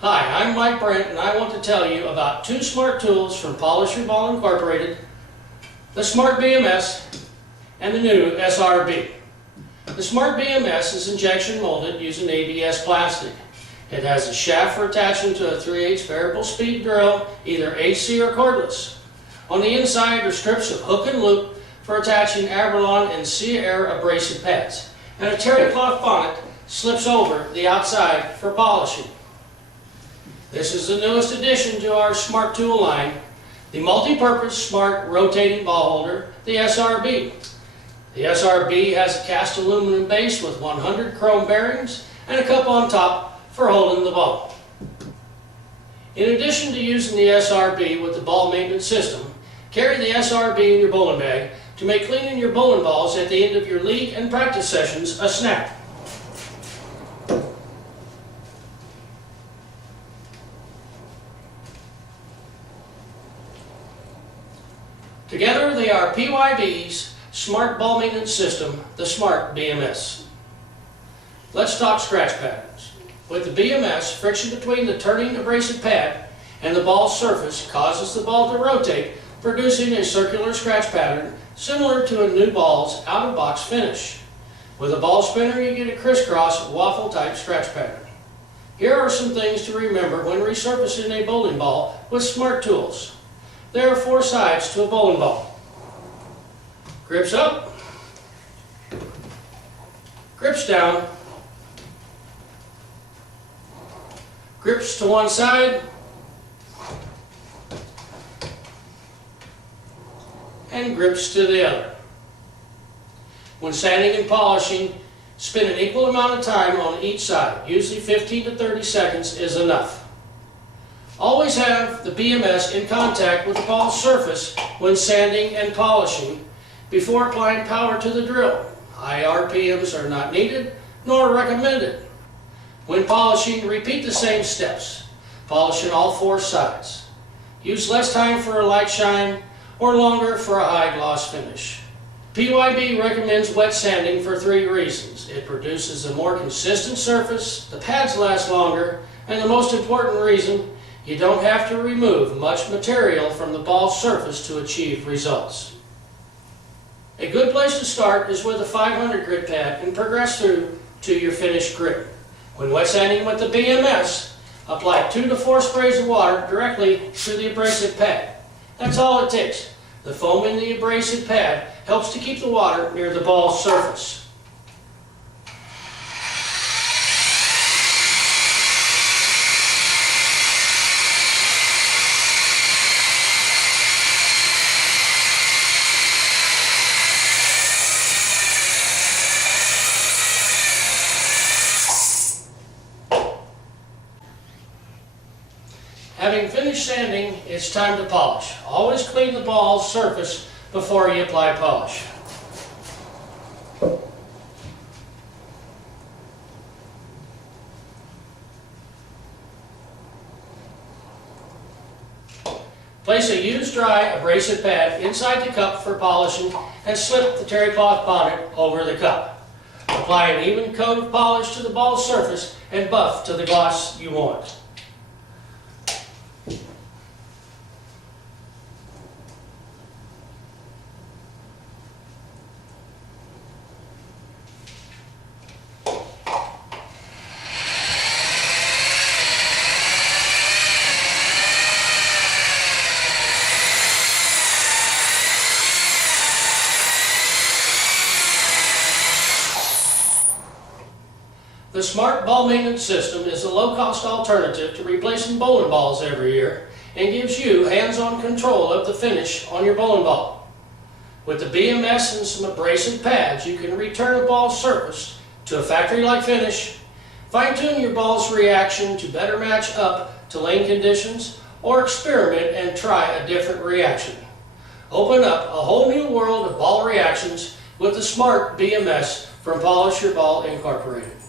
Hi, I'm Mike Brent, and I want to tell you about two SMarT tools from Polish Your Ball Incorporated, the SMarT BMS and the new SRB. The SMarT BMS is injection molded using ABS plastic. It has a shaft for attaching to a 3/8 variable speed drill, either AC or cordless. On the inside are strips of hook and loop for attaching Abralon and Sea Air abrasive pads, and a terry cloth bonnet slips over the outside for polishing. This is the newest addition to our SMarT tool line, the multi-purpose SMarT rotating ball holder, the SRB. The SRB has a cast aluminum base with 100 chrome bearings and a cup on top for holding the ball. In addition to using the SRB with the ball maintenance system, carry the SRB in your bowling bag to make cleaning your bowling balls at the end of your league and practice sessions a snap. Together they are PYB's SMarT ball maintenance system, the SMarT BMS. Let's talk scratch patterns. With the BMS, friction between the turning abrasive pad and the ball's surface causes the ball to rotate, producing a circular scratch pattern similar to a new ball's out-of-box finish. With a ball spinner, you get a crisscross waffle-type scratch pattern. Here are some things to remember when resurfacing a bowling ball with SMarT tools. There are 4 sides to a bowling ball. Grips up, grips down, grips to one side, and grips to the other. When sanding and polishing, spend an equal amount of time on each side. Usually 15 to 30 seconds is enough. Always have the BMS in contact with the ball's surface when sanding and polishing before applying power to the drill. High RPMs are not needed nor recommended. When polishing, repeat the same steps. Polish in all 4 sides. Use less time for a light shine or longer for a high gloss finish. PYB recommends wet sanding for 3 reasons. It produces a more consistent surface, the pads last longer, and the most important reason, you don't have to remove much material from the ball's surface to achieve results. A good place to start is with a 500 grit pad and progress through to your finished grit. When wet sanding with the BMS, apply 2 to 4 sprays of water directly to the abrasive pad. That's all it takes. The foam in the abrasive pad helps to keep the water near the ball's surface. Having finished sanding, it's time to polish. Always clean the ball's surface before you apply polish. Place a used dry abrasive pad inside the cup for polishing and slip the terry cloth bonnet over the cup. Apply an even coat of polish to the ball's surface and buff to the gloss you want. The SMarT ball maintenance system is a low-cost alternative to replacing bowling balls every year and gives you hands-on control of the finish on your bowling ball. With the BMS and some abrasive pads, you can return a ball's surface to a factory-like finish, fine-tune your ball's reaction to better match up to lane conditions, or experiment and try a different reaction. Open up a whole new world of ball reactions with the SMarT BMS from Polish Your Ball Incorporated.